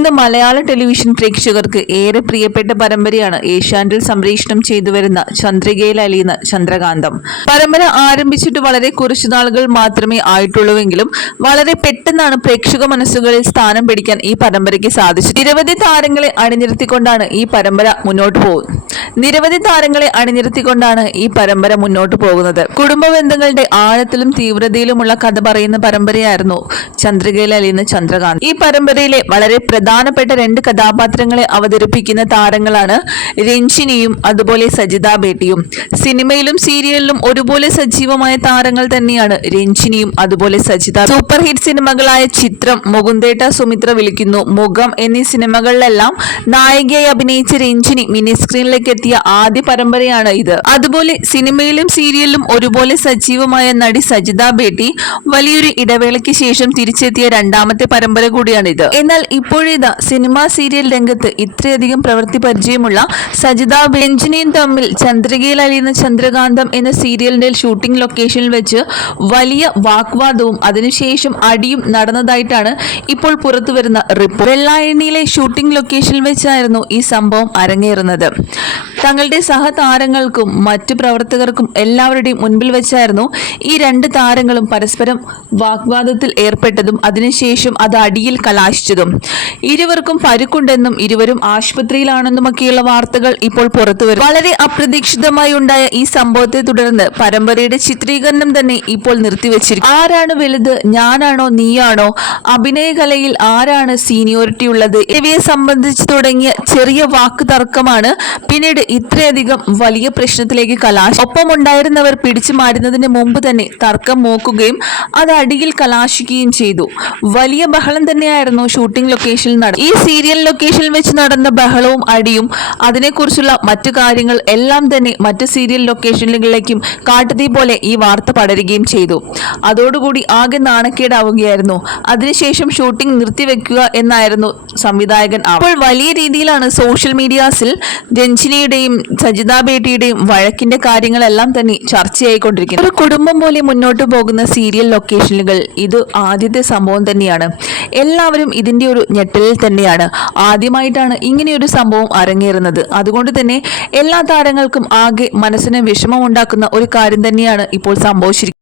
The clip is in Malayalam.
ഇന്ന് മലയാള ടെലിവിഷൻ പ്രേക്ഷകർക്ക് ഏറെ പ്രിയപ്പെട്ട പരമ്പരയാണ് ഏഷ്യാനെറ്റിൽ സംപ്രേഷണം ചെയ്തു വരുന്ന ചന്ദ്രികയിൽ അലിയുന്ന ചന്ദ്രകാന്തം. പരമ്പര ആരംഭിച്ചിട്ട് വളരെ കുറച്ചു നാളുകൾ മാത്രമേ ആയിട്ടുള്ളൂവെങ്കിലും വളരെ പെട്ടെന്നാണ് പ്രേക്ഷക മനസ്സുകളിൽ സ്ഥാനം പിടിക്കാൻ ഈ പരമ്പരയ്ക്ക് സാധിച്ചു നിരവധി താരങ്ങളെ അണിനിരത്തിക്കൊണ്ടാണ് ഈ പരമ്പര മുന്നോട്ട് പോകുന്നത് നിരവധി താരങ്ങളെ അണിനിരത്തിക്കൊണ്ടാണ് ഈ പരമ്പര മുന്നോട്ട് പോകുന്നത്. കുടുംബ ബന്ധങ്ങളുടെ ആഴത്തിലും തീവ്രതയിലുമുള്ള കഥ പറയുന്ന പരമ്പരയായിരുന്നു ചന്ദ്രികയിൽ അലിയുന്ന ചന്ദ്രകാന്ത്. ഈ പരമ്പരയിലെ വളരെ പ്രധാനപ്പെട്ട രണ്ട് കഥാപാത്രങ്ങളെ അവതരിപ്പിക്കുന്ന താരങ്ങളാണ് രഞ്ജിനിയും അതുപോലെ സജിത ബേട്ടിയും. സിനിമയിലും സീരിയലിലും ഒരുപോലെ സജീവമായ താരങ്ങൾ തന്നെയാണ് രഞ്ജിനിയും അതുപോലെ സജിത. സൂപ്പർ ഹിറ്റ് സിനിമകളായ ചിത്രം മുകുന്ദേട്ട സുമിത്ര വിളിക്കുന്നു. മുഖം എന്നീ സിനിമകളിലെല്ലാം നായികയായി അഭിനയിച്ച രഞ്ജിനി മിനി സ്ക്രീനിലേക്ക് എത്തിയ ആദ്യ പരമ്പരയാണ് ഇത്. അതുപോലെ സിനിമയിലും സീരിയലിലും ഒരുപോലെ സജീവമായ നടി സജിത ബേട്ടി വലിയൊരു ഇടവേളയ്ക്ക് ശേഷം തിരിച്ചെത്തിയ രണ്ടാമത്തെ പരമ്പര കൂടിയാണിത്. എന്നാൽ ഇപ്പോഴിതാ സിനിമാ സീരിയൽ രംഗത്ത് ഇത്രയധികം പ്രവൃത്തി പരിചയമുള്ള സജിത ബെഞ്ചിനെയും തമ്മിൽ ചന്ദ്രികയിൽ അലിയുന്ന ചന്ദ്രകാന്തം എന്ന സീരിയലിന്റെ ഷൂട്ടിംഗ് ലൊക്കേഷനിൽ വെച്ച് വലിയ വാഗ്വാദവും അതിനുശേഷം അടിയും നടന്നതായിട്ടാണ് ഇപ്പോൾ പുറത്തു വരുന്ന റിപ്പോർട്ട്. വെള്ളായണിയിലെ ഷൂട്ടിംഗ് ലൊക്കേഷനിൽ വെച്ചായിരുന്നു ഈ സംഭവം അരങ്ങേറുന്നത്. തങ്ങളുടെ സഹതാരങ്ങൾക്കും മറ്റു പ്രവർത്തകർക്കും എല്ലാവരുടെയും മുൻപിൽ വെച്ചായിരുന്നു ഈ രണ്ട് താരങ്ങളും പരസ്പരം വാഗ്വാദത്തിൽ ഏർപ്പെട്ടതും. അതിനുശേഷം അത് അടിയിൽ കലാശിച്ചതും. ഇരുവർക്കും പരുക്കുണ്ടെന്നും ഇരുവരും ആശുപത്രിയിലാണെന്നുമൊക്കെയുള്ള വാർത്തകൾ ഇപ്പോൾ പുറത്തു വരും. വളരെ അപ്രതീക്ഷിതമായി ഉണ്ടായ ഈ സംഭവത്തെ തുടർന്ന് പരമ്പരയുടെ ചിത്രീകരണം തന്നെ ഇപ്പോൾ നിർത്തിവെച്ചിരിക്കും. ആരാണ് വലുത്? ഞാനാണോ? നീയാണോ? അഭിനയകലയിൽ ആരാണ് സീനിയോറിറ്റി ഉള്ളത് ഇവയെ സംബന്ധിച്ച് തുടങ്ങിയ ചെറിയ വാക്ക് തർക്കമാണ് പിന്നീട് ഇത്രയധികം വലിയ പ്രശ്നത്തിലേക്ക് കലാശ് ഒപ്പമുണ്ടായിരുന്നവർ പിടിച്ചു മാറ്റുന്നതിന് മുമ്പ് തന്നെ തർക്കം മൂക്കുകയും അത് അടിയിൽ കലാശിക്കുകയും ചെയ്തു. വലിയ ബഹളം തന്നെയായിരുന്നു ഷൂട്ടിംഗ് ലൊക്കേഷനിൽ നട ഈ സീരിയൽ ലൊക്കേഷനിൽ വെച്ച് നടന്ന ബഹളവും അടിയും അതിനെക്കുറിച്ചുള്ള മറ്റു കാര്യങ്ങൾ എല്ലാം തന്നെ മറ്റ് സീരിയൽ ലൊക്കേഷനുകളിലേക്കും കാട്ടുതീ പോലെ ഈ വാർത്ത പടരുകയും ചെയ്തു. അതോടുകൂടി ആകെ നാണക്കേടാവുകയായിരുന്നു. അതിനുശേഷം ഷൂട്ടിംഗ് നിർത്തിവെക്കുക എന്നായിരുന്നു സംവിധായകൻ അപ്പോൾ വലിയ രീതിയിലാണ് സോഷ്യൽ മീഡിയാസിൽ രഞ്ജിനിയുടെയും സജിത ബേട്ടിയുടെയും വഴക്കിന്റെ കാര്യങ്ങളെല്ലാം തന്നെ ചർച്ചയായിക്കൊണ്ടിരിക്കുന്നത് ഒരു കുടുംബം പോലെ മുന്നോട്ട് പോകുന്ന സീരിയൽ ലൊക്കേഷനുകൾ ഇത് ആദ്യത്തെ സംഭവം തന്നെയാണ്. എല്ലാവരും ഇതിന്റെ ഒരു ഞെട്ടലിൽ തന്നെയാണ്. ആദ്യമായിട്ടാണ് ഇങ്ങനെയൊരു സംഭവം അരങ്ങേറുന്നത്. അതുകൊണ്ട് തന്നെ എല്ലാ താരങ്ങൾക്കും ആകെ മനസ്സിന് വിഷമമുണ്ടാക്കുന്ന ഒരു കാര്യം തന്നെയാണ് ഇപ്പോൾ സംഭവിച്ചിരിക്കുന്നത്.